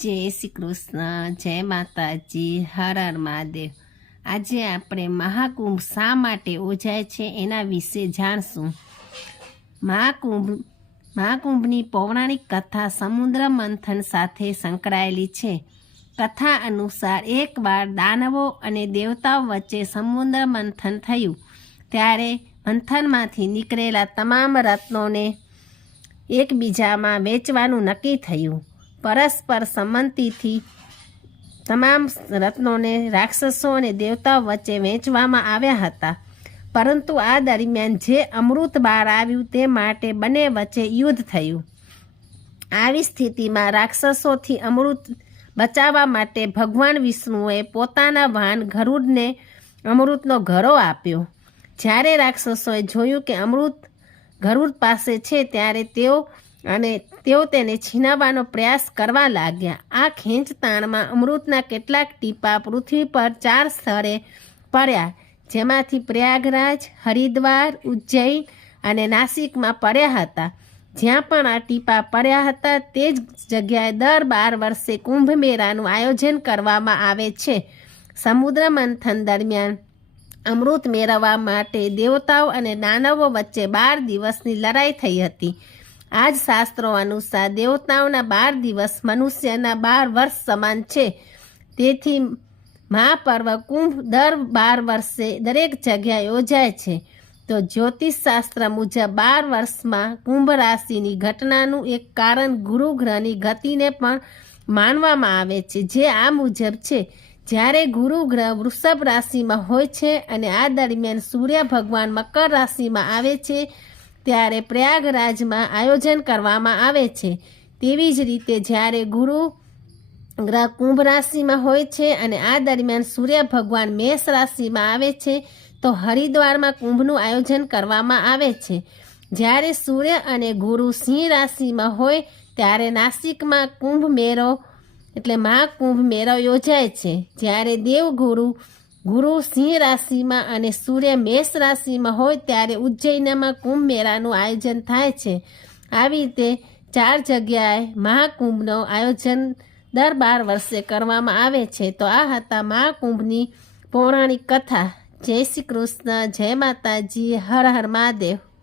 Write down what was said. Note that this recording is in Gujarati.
જય શ્રી કૃષ્ણ, જય માતાજી, હર હર મહાદેવ। આજે આપણે મહાકુંભ શા માટે યોજાય છે એના વિશે જાણશું। મહાકુંભની પૌરાણિક કથા સમુદ્ર મંથન સાથે સંકળાયેલી છે। કથા અનુસાર એકવાર દાનવો અને દેવતાઓ વચ્ચે સમુદ્ર મંથન થયું ત્યારે મંથનમાંથી નીકળેલા તમામ રત્નોને એકબીજામાં વેચવાનું નક્કી થયું। પરસ્પર સંમતિથી તમામ રત્નોને રાક્ષસો અને દેવતાઓ વચ્ચે વેચવામાં આવ્યા હતા, પરંતુ આ દરમિયાન જે અમૃત બહાર આવ્યું તે માટે બંને વચ્ચે યુદ્ધ થયું। આવી સ્થિતિમાં રાક્ષસોથી અમૃત બચાવવા માટે ભગવાન વિષ્ણુએ પોતાના વાહન ગરુડને અમૃતનો ઘરો આપ્યો। જ્યારે રાક્ષસોએ જોયું કે અમૃત ગરુડ પાસે છે ત્યારે તેઓ તેને છીનવવાનો પ્રયાસ કરવા લાગ્યા। આ ખેંચતાણમાં અમૃતના કેટલાક ટીપા પૃથ્વી પર 4 સ્થળે પડ્યા, જેમાંથી પ્રયાગરાજ, હરિદ્વાર, ઉજ્જૈન અને નાસિકમાં પડ્યા હતા। જ્યાં પણ આ ટીપા પડ્યા હતા તે જ જગ્યાએ દર 12 વર્ષે કુંભ મેળાનું આયોજન કરવામાં આવે છે। સમુદ્ર મંથન દરમિયાન અમૃત મેળવવા માટે દેવતાઓ અને દાનવો વચ્ચે 12 દિવસની લડાઈ થઈ હતી। આ જ શાસ્ત્રો અનુસાર દેવતાઓના 12 દિવસ મનુષ્યના 12 વર્ષ સમાન છે। તેથી મહાપર્વ કુંભ દર 12 વર્ષે દરેક જગ્યાએ યોજાય છે। તો જ્યોતિષશાસ્ત્ર મુજબ 12 વર્ષમાં કુંભ રાશિની ઘટનાનું એક કારણ ગુરુ ગ્રહની ગતિને પણ માનવામાં આવે છે, જે આ મુજબ છે। જ્યારે ગુરુ ગ્રહ વૃષભ રાશિમાં હોય છે અને આ દરમિયાન સૂર્ય ભગવાન મકર રાશિમાં આવે છે ત્યારે પ્રયાગરાજમાં આયોજન કરવામાં આવે છે। તેવી જ રીતે જ્યારે ગુરુ ગ્રહ કુંભ રાશિમાં હોય છે અને આ દરમિયાન સૂર્ય ભગવાન મેષ રાશિમાં આવે છે તો હરિદ્વારમાં કુંભનું આયોજન કરવામાં આવે છે। જ્યારે સૂર્ય અને ગુરુ સિંહ રાશિમાં હોય ત્યારે નાસિકમાં કુંભ મેળો એટલે મહાકુંભ મેળો યોજાય છે। જ્યારે ગુરુ સિંહ રાશિમાં અને સૂર્ય મેષ રાશિમાં હોય ત્યારે ઉજ્જૈનમાં કુંભ મેળાનું આયોજન થાય છે। આવી રીતે 4 જગ્યાએ મહાકુંભનું આયોજન દર 12 વર્ષે કરવામાં આવે છે। તો આ હતા મહાકુંભની પૌરાણિક કથા। જય શ્રી કૃષ્ણ, જય માતાજી, હર હર મહાદેવ।